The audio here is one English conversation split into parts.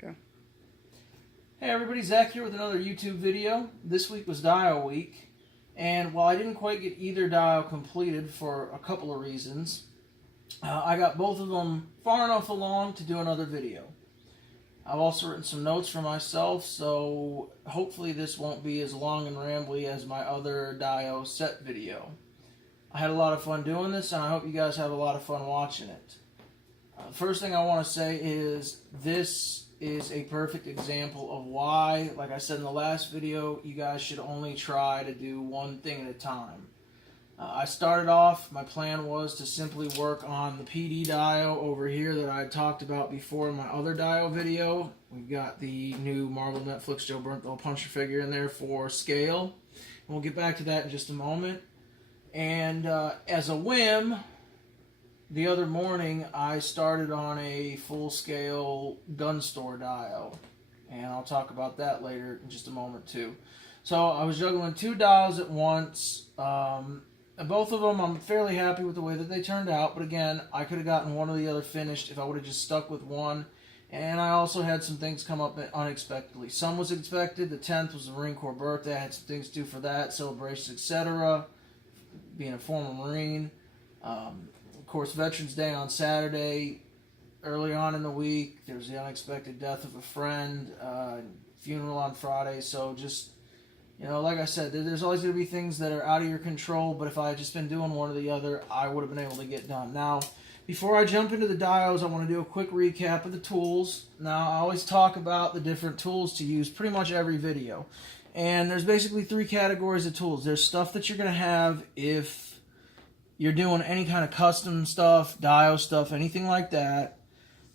Go. Hey everybody, Zach here with another YouTube video. This week was Dio week, and while I didn't quite get either Dio completed for a couple of reasons, I got both of them far enough along to do another video. I've also written some notes for myself, so hopefully this won't be as long and rambly as my other Dio set video. I had a lot of fun doing this, and I hope you guys have a lot of fun watching it. First thing I want to say is this is a perfect example of why, like I said in the last video, you guys should only try to do one thing at a time. I started off, my plan was to simply work on the PD Dio over here that I talked about before in my other Dio video. We've got the new Marvel Netflix Joe Bernthal Puncher figure in there for scale. And we'll get back to that in just a moment. And as a whim, the other morning I started on a full-scale Gun Store Dio. And I'll talk about that later in just a moment too. So I was juggling two Dios at once. Both of them, I'm fairly happy with the way that they turned out. But again, I could have gotten one or the other finished if I would have just stuck with one. And I also had some things come up unexpectedly. Some was expected. The 10th was the Marine Corps birthday. I had some things to do for that, celebrations, etc. Being a former Marine. Of course, Veterans Day on Saturday. Early on in the week, there was the unexpected death of a friend. Funeral on Friday. So just... like I said, there's always going to be things that are out of your control, but if I had just been doing one or the other, I would have been able to get done. Now, before I jump into the Dios, I want to do a quick recap of the tools. Now, I always talk about the different tools to use pretty much every video. And there's basically three categories of tools. There's stuff that you're going to have if you're doing any kind of custom stuff, Dio stuff, anything like that.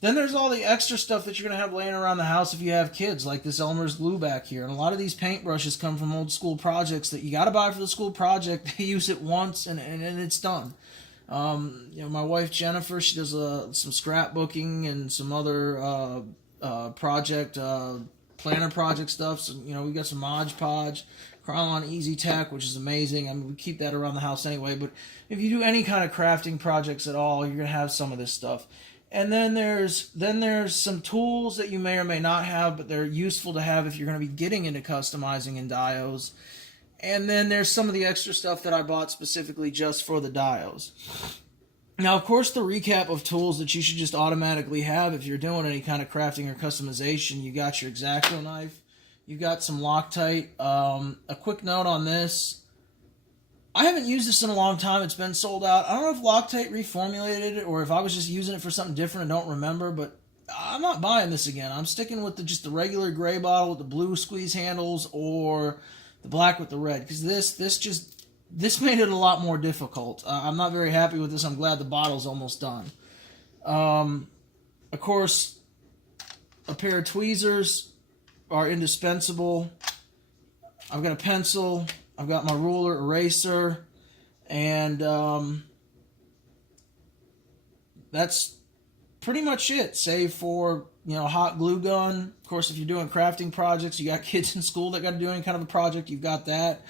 Then there's all the extra stuff that you're going to have laying around the house if you have kids, like this Elmer's glue back here. And a lot of these paintbrushes come from old school projects that you got to buy for the school project. They use it once and it's done. My wife Jennifer, she does some scrapbooking and some other planner project stuff. So, we got some Mod Podge, Krylon Easy Tech, which is amazing. I mean, we keep that around the house anyway. But if you do any kind of crafting projects at all, you're going to have some of this stuff. And then there's some tools that you may or may not have, but they're useful to have if you're going to be getting into customizing in Dios. And then there's some of the extra stuff that I bought specifically just for the Dios. Now, of course, the recap of tools that you should just automatically have if you're doing any kind of crafting or customization. You got your X-Acto knife. You got some Loctite. A quick note on this. I haven't used this in a long time. It's been sold out. I don't know if Loctite reformulated it or if I was just using it for something different. I don't remember, but I'm not buying this again. I'm sticking with just the regular gray bottle with the blue squeeze handles or the black with the red, because this made it a lot more difficult. I'm not very happy with this. I'm glad the bottle's almost done. Of course, a pair of tweezers are indispensable. I've got a pencil. I've got my ruler, eraser, and that's pretty much it, save for, hot glue gun. Of course, if you're doing crafting projects, you got kids in school that got to do any kind of a project, you've got that.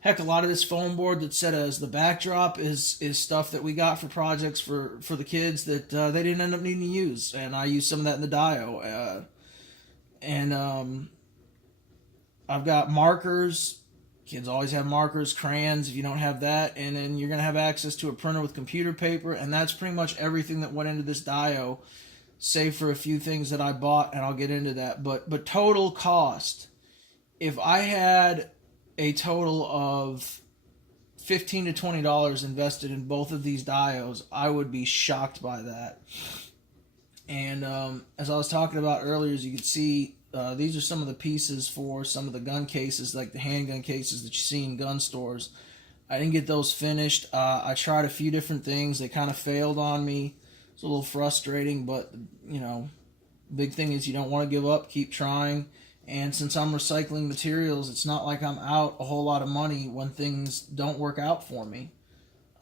Heck, a lot of this foam board that's set as the backdrop is stuff that we got for projects for the kids that they didn't end up needing to use, and I used some of that in the Dio. I've got markers. Kids always have markers, crayons if you don't have that, and then you're going to have access to a printer with computer paper, and that's pretty much everything that went into this Dio, save for a few things that I bought, and I'll get into that. But total cost, if I had a total of $15 to $20 invested in both of these Dios, I would be shocked by that. And as I was talking about earlier, as you can see, these are some of the pieces for some of the gun cases, like the handgun cases that you see in gun stores. I didn't get those finished. I tried a few different things. They kind of failed on me. It's a little frustrating, but, big thing is you don't want to give up. Keep trying. And since I'm recycling materials, it's not like I'm out a whole lot of money when things don't work out for me.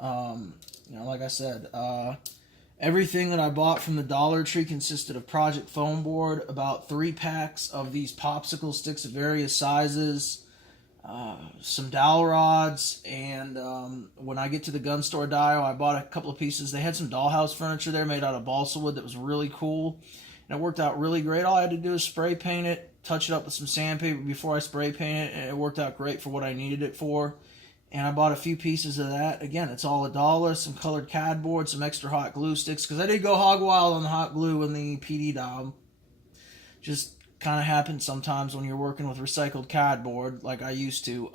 Like I said, everything that I bought from the Dollar Tree consisted of Project Foam Board, about 3 packs of these popsicle sticks of various sizes, some dowel rods, and when I get to the Gun Store Dio, I bought a couple of pieces. They had some dollhouse furniture there made out of balsa wood that was really cool. and it worked out really great. All I had to do is spray paint it, touch it up with some sandpaper before I spray paint it, and it worked out great for what I needed it for. And I bought a few pieces of that. Again, it's all $1, some colored cardboard, some extra hot glue sticks, because I did go hog wild on the hot glue and the PD dial. Just kind of happens sometimes when you're working with recycled cardboard like I used to.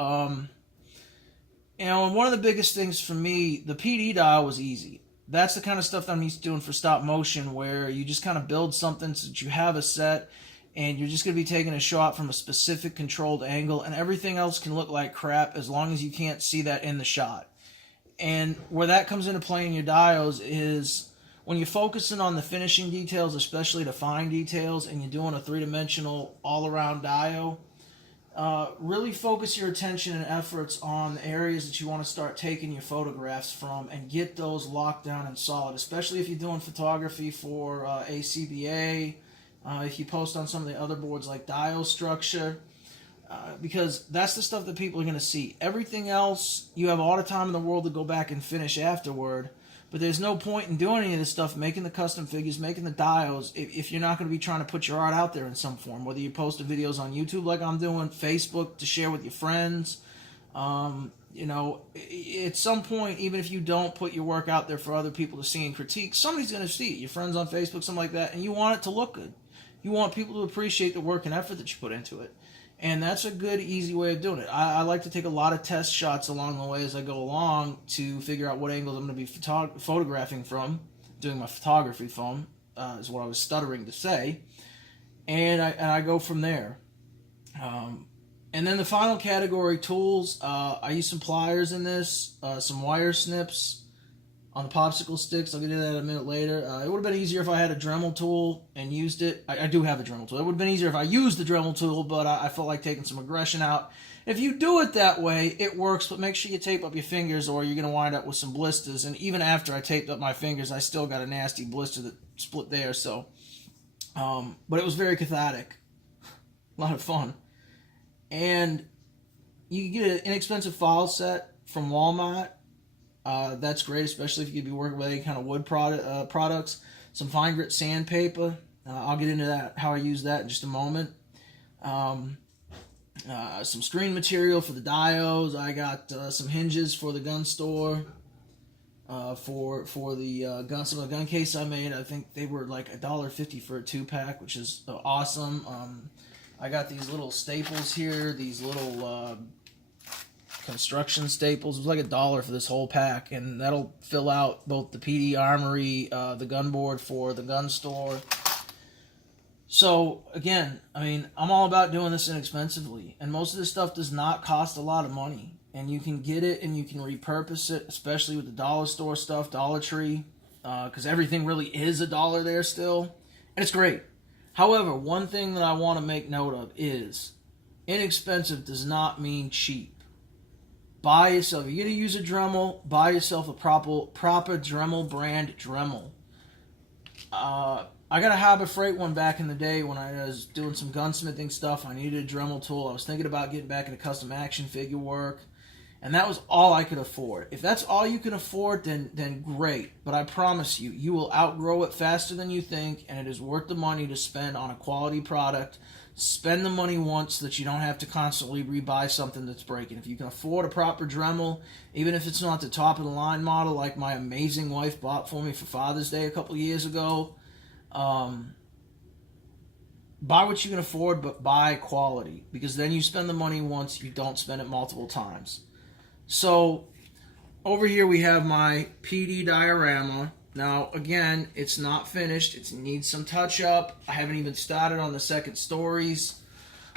And one of the biggest things for me, the PD dial was easy. That's the kind of stuff that I'm used to doing for stop motion, where you just kind of build something so that you have a set, and you're just going to be taking a shot from a specific controlled angle, and everything else can look like crap as long as you can't see that in the shot. And where that comes into play in your dials is when you're focusing on the finishing details, especially the fine details, and you're doing a three-dimensional all-around dial, really focus your attention and efforts on the areas that you want to start taking your photographs from and get those locked down and solid, especially if you're doing photography for ACBA, if you post on some of the other boards like Dial Structure, because that's the stuff that people are going to see. Everything else, you have all the time in the world to go back and finish afterward, but there's no point in doing any of this stuff, making the custom figures, making the dials, if you're not going to be trying to put your art out there in some form, whether you post videos on YouTube like I'm doing, Facebook to share with your friends. You know, at some point, even if you don't put your work out there for other people to see and critique, somebody's going to see it. Your friends on Facebook, something like that, and you want it to look good. You want people to appreciate the work and effort that you put into it. And that's a good, easy way of doing it. I like to take a lot of test shots along the way as I go along to figure out what angles I'm going to be photographing from, doing my photography from, is what I was stuttering to say. And I go from there. And then the final category, tools. I use some pliers in this, some wire snips on the popsicle sticks. I'll get into that a minute later. It would have been easier if I had a Dremel tool and used it. I do have a Dremel tool. It would have been easier if I used the Dremel tool, but I felt like taking some aggression out. If you do it that way, it works, but make sure you tape up your fingers or you're going to wind up with some blisters. And even after I taped up my fingers, I still got a nasty blister that split there. So, but it was very cathartic. A lot of fun. And you can get an inexpensive file set from Walmart. That's great, especially if you could be working with any kind of wood products. Some fine grit sandpaper. I'll get into that, how I use that in just a moment. Some screen material for the diodes. I got some hinges for the gun store. For the gun, some of the gun case I made. I think they were like $1.50 for a 2-pack, which is awesome. I got these little staples here. These little construction staples. It was like $1 for this whole pack, and that'll fill out both the PD Armory, the gun board for the gun store. So again, I mean, I'm all about doing this inexpensively, and most of this stuff does not cost a lot of money, and you can get it and you can repurpose it, especially with the dollar store stuff, Dollar Tree, because everything really is $1 there still, and it's great. However, one thing that I want to make note of is inexpensive does not mean cheap. Buy yourself, if you're going to use a Dremel, buy yourself a proper Dremel brand Dremel. I got a Harbor Freight one back in the day when I was doing some gunsmithing stuff. I needed a Dremel tool. I was thinking about getting back into custom action figure work, and that was all I could afford. If that's all you can afford, then great. But I promise you, you will outgrow it faster than you think, and it is worth the money to spend on a quality product. Spend the money once so that you don't have to constantly rebuy something that's breaking. If you can afford a proper Dremel, even if it's not the top of the line model like my amazing wife bought for me for Father's Day a couple years ago, buy what you can afford, but buy quality, because then you spend the money once, you don't spend it multiple times. So over here we have my PD diorama. Now again, it's not finished. It needs some touch up. I haven't even started on the second stories,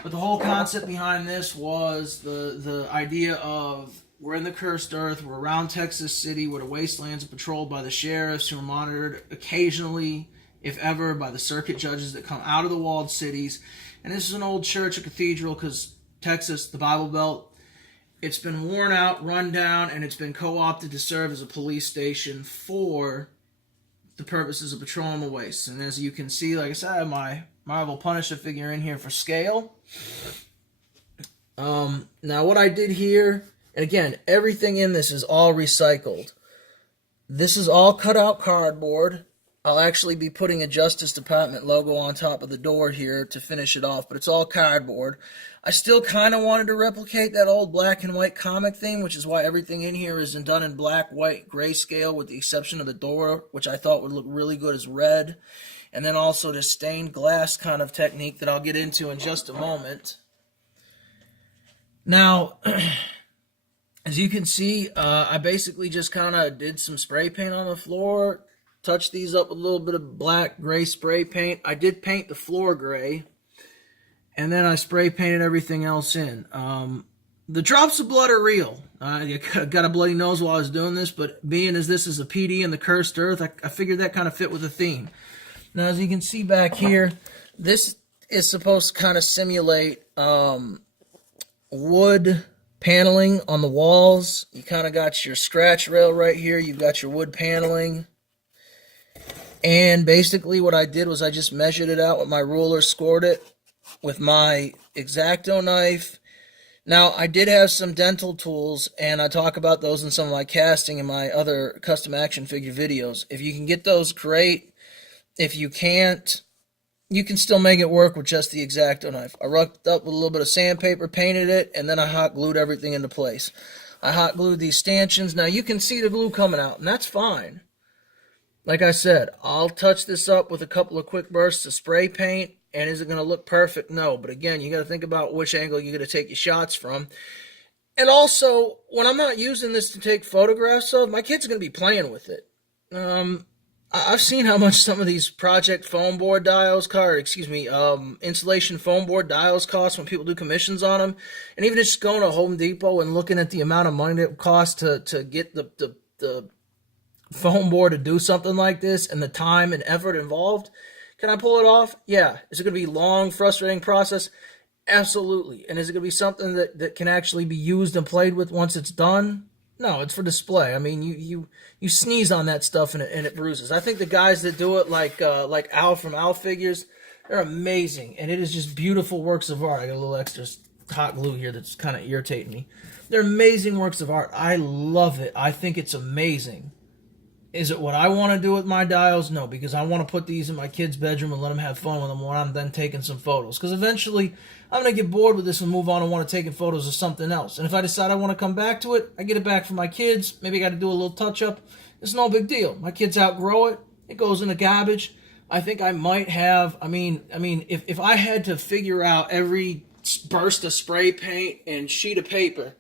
but the whole concept behind this was the idea of, we're in the cursed earth, we're around Texas City, where the wastelands are patrolled by the sheriffs, who are monitored occasionally, if ever, by the circuit judges that come out of the walled cities. And this is an old church, a cathedral, because Texas, the Bible Belt, it's been worn out, run down, and it's been co-opted to serve as a police station for the purposes of patrolling the wastes. And as you can see, like I said, I have my Marvel Punisher figure in here for scale. Now what I did here, and again, everything in this is all recycled. This is all cut out cardboard. I'll actually be putting a Justice Department logo on top of the door here to finish it off, but it's all cardboard. I still kind of wanted to replicate that old black and white comic theme, which is why everything in here is done in black, white, grayscale, with the exception of the door, which I thought would look really good as red. And then also this stained glass kind of technique that I'll get into in just a moment. Now, as you can see, I basically just kind of did some spray paint on the floor, touched these up with a little bit of black gray spray paint. I did paint the floor gray, and then I spray painted everything else in. The drops of blood are real. I got a bloody nose while I was doing this, but being as this is a PD and the cursed earth, I figured that kind of fit with the theme. Now, as you can see back here, this is supposed to kind of simulate wood paneling on the walls. You kind of got your scratch rail right here. You've got your wood paneling. And basically what I did was I just measured it out with my ruler, scored it with my X-Acto knife. Now, I did have some dental tools, and I talk about those in some of my casting and my other custom action figure videos. If you can get those, great. If you can't, you can still make it work with just the X-Acto knife. I rubbed up with a little bit of sandpaper, painted it, and then I hot glued everything into place. I hot glued these stanchions. Now, you can see the glue coming out, and that's fine. Like I said, I'll touch this up with a couple of quick bursts of spray paint, and is it going to look perfect? No. But again, you got to think about which angle you're going to take your shots from. And also, when I'm not using this to take photographs of, my kids are going to be playing with it. I've seen how much some of these project foam board dials insulation foam board dials cost when people do commissions on them. And even just going to Home Depot and looking at the amount of money it costs to get the foam board to do something like this and the time and effort involved. Can I pull it off? Yeah. Is it going to be a long, frustrating process? Absolutely. And is it going to be something that can actually be used and played with once it's done? No, it's for display. I mean, you sneeze on that stuff and it bruises. I think the guys that do it, like Al from Al Figures, they're amazing, and it is just beautiful works of art. I got a little extra hot glue here that's kind of irritating me. They're amazing works of art. I love it. I think it's amazing. Is it what I want to do with my dials? No, because I want to put these in my kid's bedroom and let them have fun with them when I'm then taking some photos. Because eventually, I'm going to get bored with this and move on and want to take photos of something else. And if I decide I want to come back to it, I get it back for my kids. Maybe I got to do a little touch-up. It's no big deal. My kids outgrow it. It goes in the garbage. I think I might have, if I had to figure out every burst of spray paint and sheet of paper,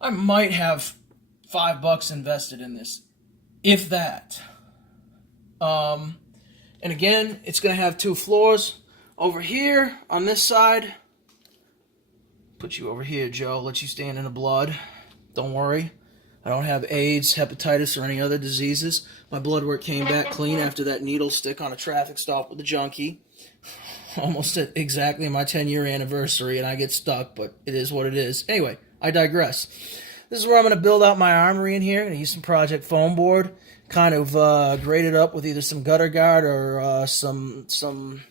I might have $5 invested in this. If that. And again, it's going to have 2 floors. Over here, on this side, put you over here, Joe, let you stand in the blood. Don't worry. I don't have AIDS, hepatitis, or any other diseases. My blood work came back clean after that needle stick on a traffic stop with a junkie. Almost at exactly my 10-year anniversary, and I get stuck, but it is what it is. Anyway, I digress. This is where I'm going to build out my armory in here. I'm going to use some Project Foam Board, kind of grade it up with either some gutter guard or some. I'm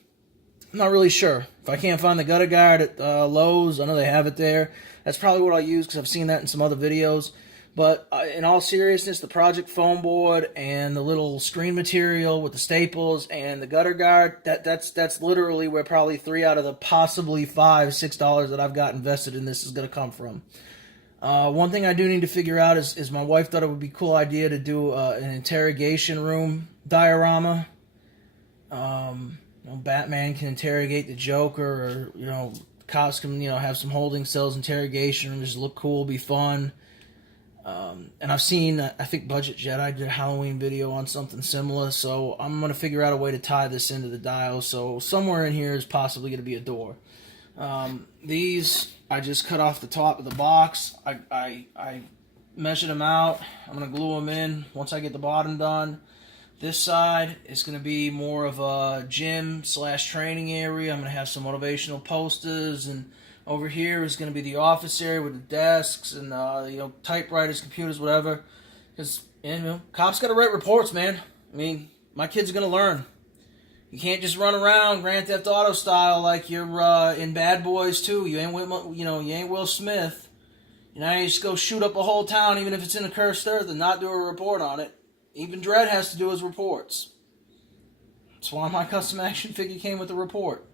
not really sure. If I can't find the gutter guard at Lowe's, I know they have it there. That's probably what I'll use because I've seen that in some other videos. But in all seriousness, the Project Foam Board and the little screen material with the staples and the gutter guard, that's literally where probably 3 out of the possibly $5-6 that I've got invested in this is going to come from. One thing I do need to figure out is my wife thought it would be a cool idea to do an interrogation room diorama. Batman can interrogate the Joker, or cops can have some holding cells, interrogation rooms, just look cool, be fun. And I've seen, I think Budget Jedi did a Halloween video on something similar, so I'm going to figure out a way to tie this into the dial, so somewhere in here is possibly going to be a door. These, I just cut off the top of the box. I measured them out. I'm going to glue them in once I get the bottom done. This side is going to be more of a gym/training area. I'm going to have some motivational posters, and over here is going to be the office area with the desks and typewriters, computers, whatever. Because cops got to write reports, man. I mean, my kids are going to learn. You can't just run around Grand Theft Auto style like you're in Bad Boys 2. You ain't Will Smith. You just go shoot up a whole town, even if it's in a cursed earth, and not do a report on it. Even Dredd has to do his reports. That's why my custom action figure came with the report.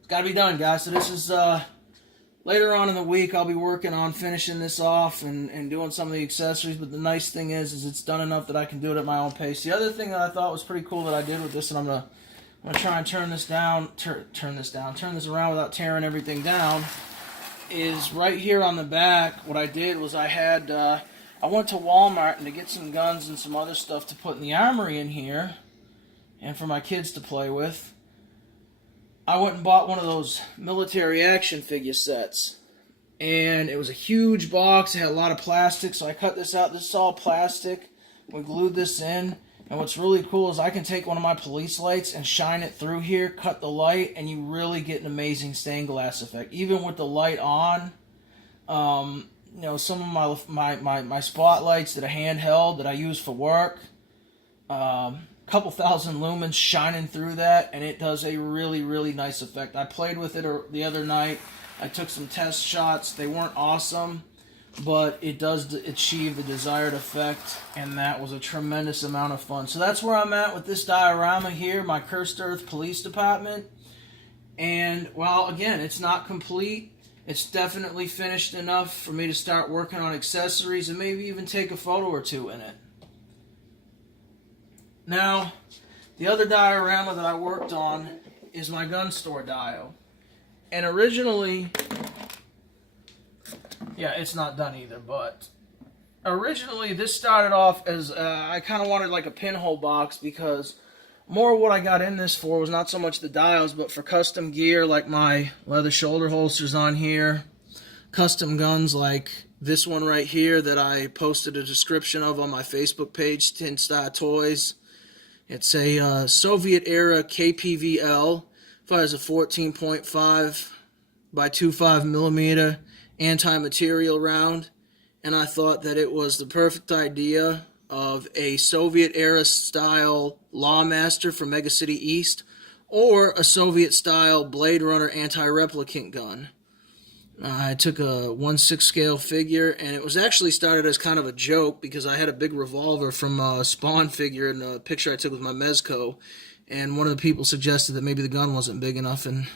It's got to be done, guys. So this is later on in the week. I'll be working on finishing this off and doing some of the accessories. But the nice thing is it's done enough that I can do it at my own pace. The other thing that I thought was pretty cool that I did with this, and I'm gonna try and turn this around without tearing everything down, is right here on the back. What I did was I went to Walmart and to get some guns and some other stuff to put in the armory in here and for my kids to play with. I went and bought one of those military action figure sets. And it was a huge box. It had a lot of plastic, so I cut this out. This is all plastic. We glued this in. And what's really cool is I can take one of my police lights and shine it through here, cut the light, and you really get an amazing stained glass effect. Even with the light on, you know, some of my spotlights that are handheld that I use for work, couple thousand lumens shining through that, and it does a really, really nice effect. I played with it the other night. I took some test shots. They weren't awesome, but it does achieve the desired effect, and that was a tremendous amount of fun. So that's where I'm at with this diorama here, my Cursed Earth Police Department. And while, again, it's not complete, it's definitely finished enough for me to start working on accessories and maybe even take a photo or two in it. Now, the other diorama that I worked on is my Gun Store Dio. And originally, yeah, it's not done either, but originally this started off as, I kind of wanted like a pinhole box, because more of what I got in this for was not so much the dials, but for custom gear like my leather shoulder holsters on here, custom guns like this one right here that I posted a description of on my Facebook page, Tin Star Toys. It's a Soviet-era KPVL. Fires a 14.5 by 25 millimeter anti-material round, and I thought that it was the perfect idea of a Soviet-era style Lawmaster from Mega City East, or a Soviet-style Blade Runner anti-replicant gun. I took a 1/6 scale figure, and it was actually started as kind of a joke because I had a big revolver from a Spawn figure in a picture I took with my Mezco, and one of the people suggested that maybe the gun wasn't big enough, and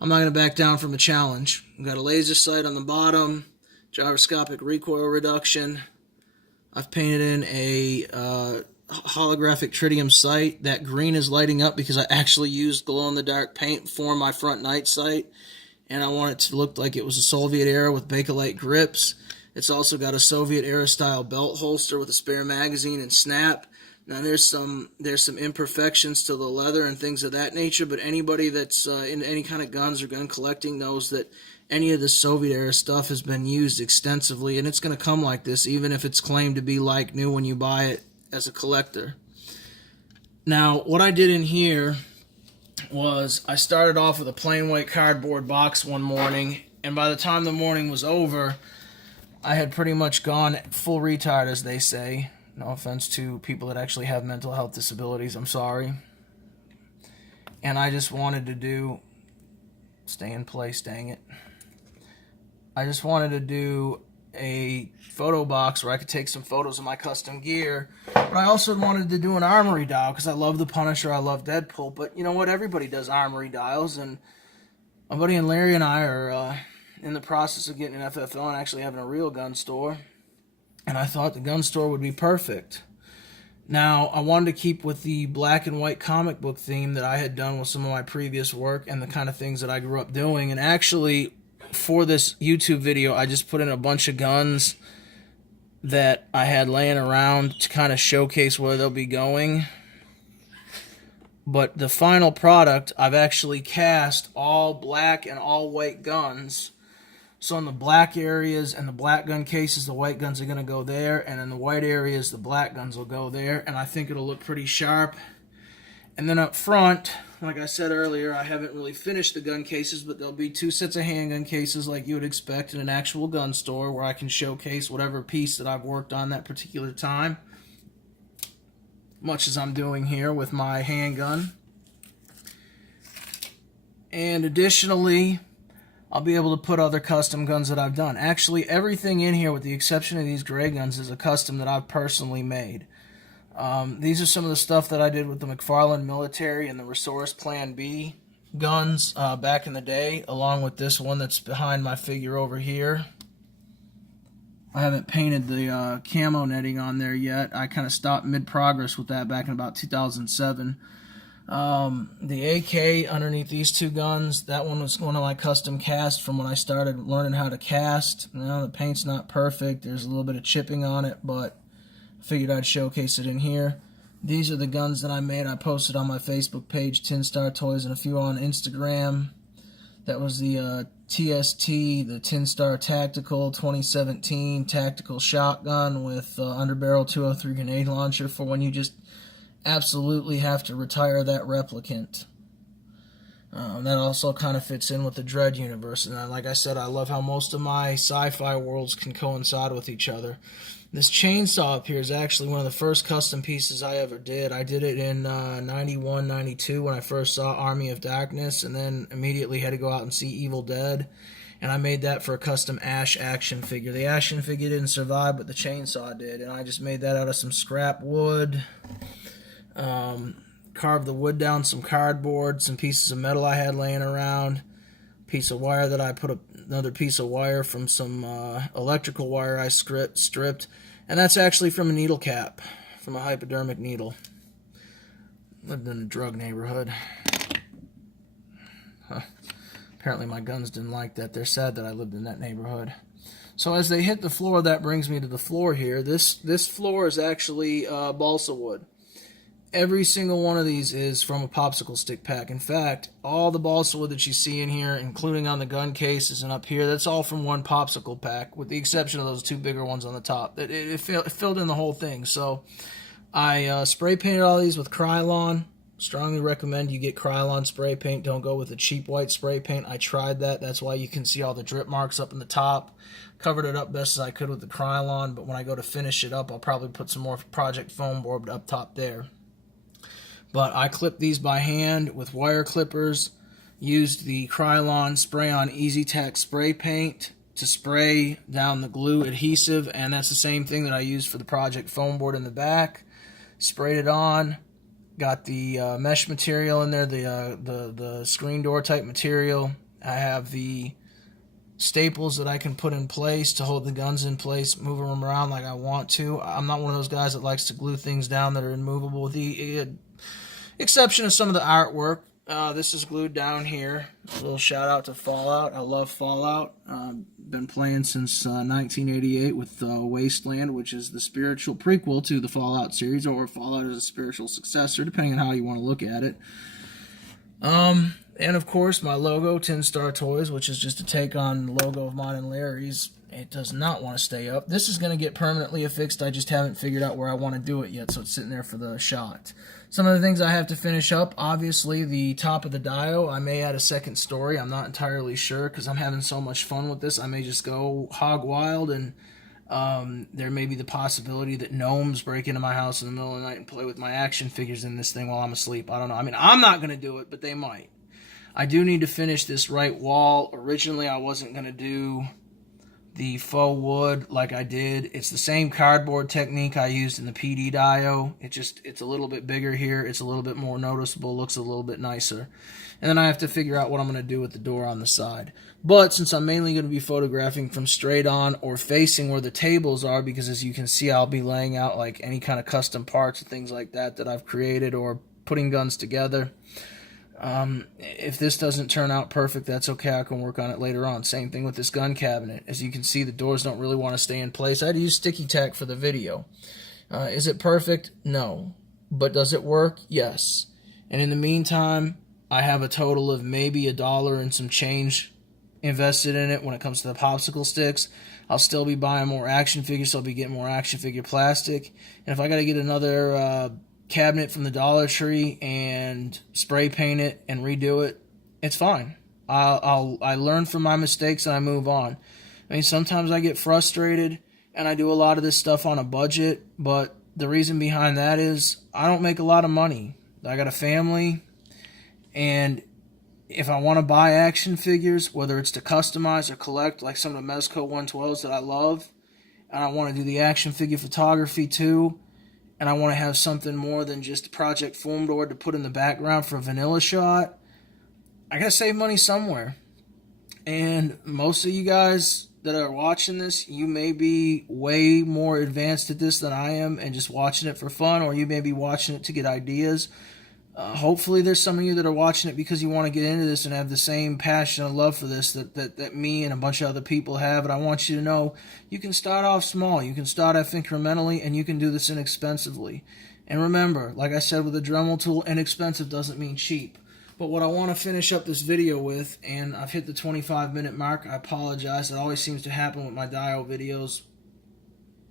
I'm not going to back down from a challenge. I've got a laser sight on the bottom, gyroscopic recoil reduction. I've painted in a holographic tritium sight. That green is lighting up because I actually used glow-in-the-dark paint for my front night sight, and I want it to look like it was a Soviet era with Bakelite grips. It's also got a Soviet era style belt holster with a spare magazine and snap. Now there's some imperfections to the leather and things of that nature, but anybody that's in any kind of guns or gun collecting knows that any of the Soviet era stuff has been used extensively, and it's going to come like this even if it's claimed to be like new when you buy it as a collector. Now what I did in here was I started off with a plain white cardboard box one morning, and by the time the morning was over, I had pretty much gone full retard, as they say. No offense to people that actually have mental health disabilities, I'm sorry. And I just wanted to do, stay in place, dang it. I just wanted to do a photo box where I could take some photos of my custom gear, but I also wanted to do an armory dial because I love the Punisher, I love Deadpool, but you know what, everybody does armory dials, and my buddy and Larry and I are in the process of getting an FFL and actually having a real gun store, and I thought the gun store would be perfect. Now, I wanted to keep with the black and white comic book theme that I had done with some of my previous work and the kind of things that I grew up doing, and actually for this YouTube video, I just put in a bunch of guns that I had laying around to kind of showcase where they'll be going. But the final product, I've actually cast all black and all white guns. So in the black areas and the black gun cases, the white guns are going to go there, and in the white areas, the black guns will go there, and I think it'll look pretty sharp. And then up front, like I said earlier, I haven't really finished the gun cases, but there'll be 2 sets of handgun cases like you would expect in an actual gun store where I can showcase whatever piece that I've worked on that particular time, much as I'm doing here with my handgun. And additionally, I'll be able to put other custom guns that I've done. Actually, everything in here, with the exception of these gray guns, is a custom that I've personally made. These are some of the stuff that I did with the McFarlane Military and the Resource Plan B guns back in the day, along with this one that's behind my figure over here. I haven't painted the camo netting on there yet. I kind of stopped mid-progress with that back in about 2007. The AK underneath these two guns, that one was one of my custom cast from when I started learning how to cast. You know, the paint's not perfect. There's a little bit of chipping on it, but I figured I'd showcase it in here. These are the guns that I made. I posted on my Facebook page, Tin Star Toys, and a few on Instagram. That was the TST, the Tin Star Tactical 2017 tactical shotgun with underbarrel 203 grenade launcher for when you just absolutely have to retire that replicant. That also kind of fits in with the Dread universe. And like I said, I love how most of my sci-fi worlds can coincide with each other. This chainsaw up here is actually one of the first custom pieces I ever did. I did it in 91, 92 when I first saw Army of Darkness, and then immediately had to go out and see Evil Dead. And I made that for a custom Ash action figure. The action figure didn't survive, but the chainsaw did. And I just made that out of some scrap wood. Carved the wood down, some cardboard, some pieces of metal I had laying around, piece of wire that I put another piece of wire from some electrical wire I stripped, and that's actually from a needle cap, from a hypodermic needle. Lived in a drug neighborhood. Huh. Apparently my guns didn't like that. They're sad that I lived in that neighborhood. So as they hit the floor, that brings me to the floor here. This floor is actually balsa wood. Every single one of these is from a popsicle stick pack. In fact, all the balsa wood that you see in here, including on the gun cases and up here, that's all from one popsicle pack, with the exception of those two bigger ones on the top. It filled in the whole thing. So I spray painted all these with Krylon. Strongly recommend you get Krylon spray paint. Don't go with the cheap white spray paint. I tried that. That's why you can see all the drip marks up in the top. Covered it up best as I could with the Krylon, but when I go to finish it up, I'll probably put some more Project Foam board up top there. But I clipped these by hand with wire clippers, used the Krylon Spray-On Easy Tack spray paint to spray down the glue adhesive, and that's the same thing that I used for the Project Foam board in the back. Sprayed it on, got the mesh material in there, the screen door type material. I have the staples that I can put in place to hold the guns in place, moving them around like I want to. I'm not one of those guys that likes to glue things down that are immovable, with the exception of some of the artwork. This is glued down here. A little shout out to Fallout. I love Fallout. Been playing since 1988 with Wasteland, which is the spiritual prequel to the Fallout series, or Fallout is a spiritual successor, depending on how you want to look at it. And of course, my logo, Tin Star Toys, which is just a take on the logo of mine and Larry's. It does not want to stay up. This is going to get permanently affixed. I just haven't figured out where I want to do it yet, so it's sitting there for the shot. Some of the things I have to finish up, obviously the top of the Dio. I may add a second story. I'm not entirely sure because I'm having so much fun with this. I may just go hog wild, and there may be the possibility that gnomes break into my house in the middle of the night and play with my action figures in this thing while I'm asleep. I don't know. I mean, I'm not going to do it, but they might. I do need to finish this right wall. Originally, I wasn't going to do the faux wood like I did. It's the same cardboard technique I used in the PD Dio. It's a little bit bigger here. It's a little bit more noticeable. Looks a little bit nicer. And then I have to figure out what I'm going to do with the door on the side. But since I'm mainly going to be photographing from straight on or facing where the tables are, because as you can see, I'll be laying out like any kind of custom parts and things like that that I've created, or putting guns together. If this doesn't turn out perfect, that's okay. I can work on it later on. Same thing with this gun cabinet. As you can see, the doors don't really want to stay in place. I had to use sticky tack for the video. Is it perfect? No. But does it work? Yes. And in the meantime, I have a total of maybe $1 and some change invested in it when it comes to the popsicle sticks. I'll still be buying more action figures, so I'll be getting more action figure plastic. And if I got to get another cabinet from the Dollar Tree and spray paint it and redo it, it's fine. I learn from my mistakes and I move on. I mean, sometimes I get frustrated and I do a lot of this stuff on a budget, but the reason behind that is I don't make a lot of money. I got a family, and if I want to buy action figures, whether it's to customize or collect, like some of the Mezco 112s that I love, and I want to do the action figure photography too, and I want to have something more than just Project Formdor to put in the background for a vanilla shot, I gotta save money somewhere. And most of you guys that are watching this, you may be way more advanced at this than I am and just watching it for fun, or you may be watching it to get ideas. Hopefully there's some of you that are watching it because you want to get into this and have the same passion and love for this that me and a bunch of other people have. And I want you to know you can start off small. You can start off incrementally, and you can do this inexpensively. And remember, like I said with a Dremel tool, inexpensive doesn't mean cheap. But what I want to finish up this video with, and I've hit the 25-minute mark. I apologize. It always seems to happen with my Dio videos.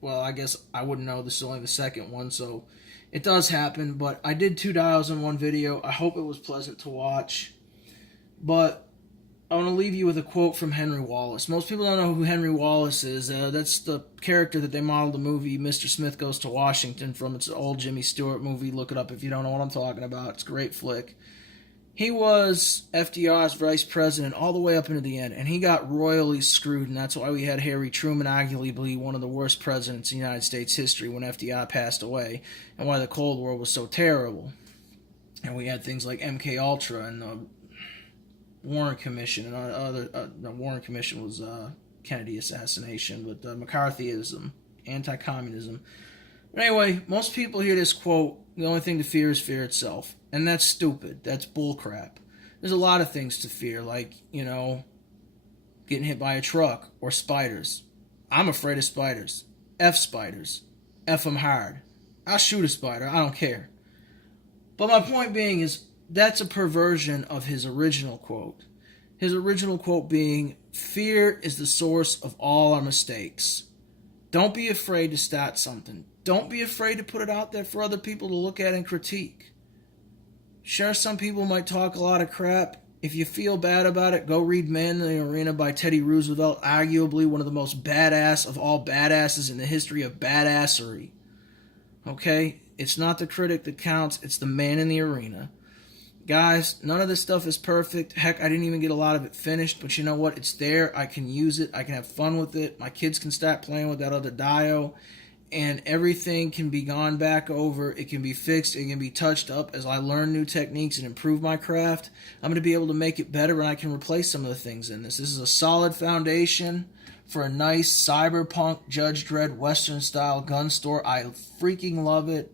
Well, I guess I wouldn't know. This is only the second one, so it does happen. But I did 2 dials in one video. I hope it was pleasant to watch. But I want to leave you with a quote from Henry Wallace. Most people don't know who Henry Wallace is. That's the character that they modeled the movie Mr. Smith Goes to Washington from. It's an old Jimmy Stewart movie. Look it up if you don't know what I'm talking about. It's a great flick. He was FDR's vice president all the way up into the end, and he got royally screwed, and that's why we had Harry Truman, arguably one of the worst presidents in United States history when FDR passed away, and why the Cold War was so terrible. And we had things like MK Ultra and the Warren Commission, and the Warren Commission was Kennedy assassination, but McCarthyism, anti-communism. But anyway, most people hear this quote, the only thing to fear is fear itself. And that's stupid. That's bullcrap. There's a lot of things to fear, like, getting hit by a truck or spiders. I'm afraid of spiders. F spiders. F them hard. I'll shoot a spider. I don't care. But my point being is that's a perversion of his original quote. His original quote being, fear is the source of all our mistakes. Don't be afraid to start something. Don't be afraid to put it out there for other people to look at and critique. Sure, some people might talk a lot of crap. If you feel bad about it, go read Man in the Arena by Teddy Roosevelt, arguably one of the most badass of all badasses in the history of badassery. Okay? It's not the critic that counts, it's the man in the arena. Guys, none of this stuff is perfect. Heck, I didn't even get a lot of it finished, but you know what? It's there. I can use it. I can have fun with it. My kids can start playing with that other Dio. And everything can be gone back over. It can be fixed. It can be touched up. As I learn new techniques and improve my craft, I'm going to be able to make it better, and I can replace some of the things in this. This is a solid foundation for a nice cyberpunk Judge Dredd Western style gun store. I freaking love it.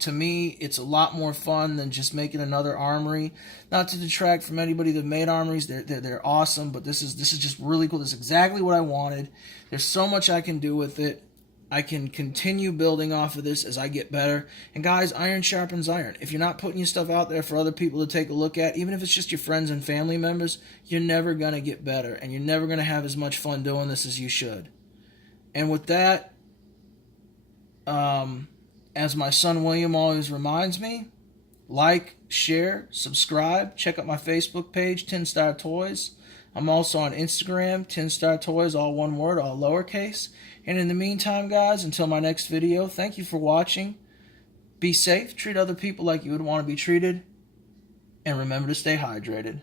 To me, it's a lot more fun than just making another armory. Not to detract from anybody that made armories. They're awesome, but this is just really cool. This is exactly what I wanted. There's so much I can do with it. I can continue building off of this as I get better. And guys, iron sharpens iron. If you're not putting your stuff out there for other people to take a look at, even if it's just your friends and family members, you're never going to get better. And you're never going to have as much fun doing this as you should. And with that, as my son William always reminds me, like, share, subscribe, check out my Facebook page, 10 Star Toys. I'm also on Instagram, 10 Star Toys, all one word, all lowercase. And in the meantime, guys, until my next video, thank you for watching. Be safe, treat other people like you would want to be treated, and remember to stay hydrated.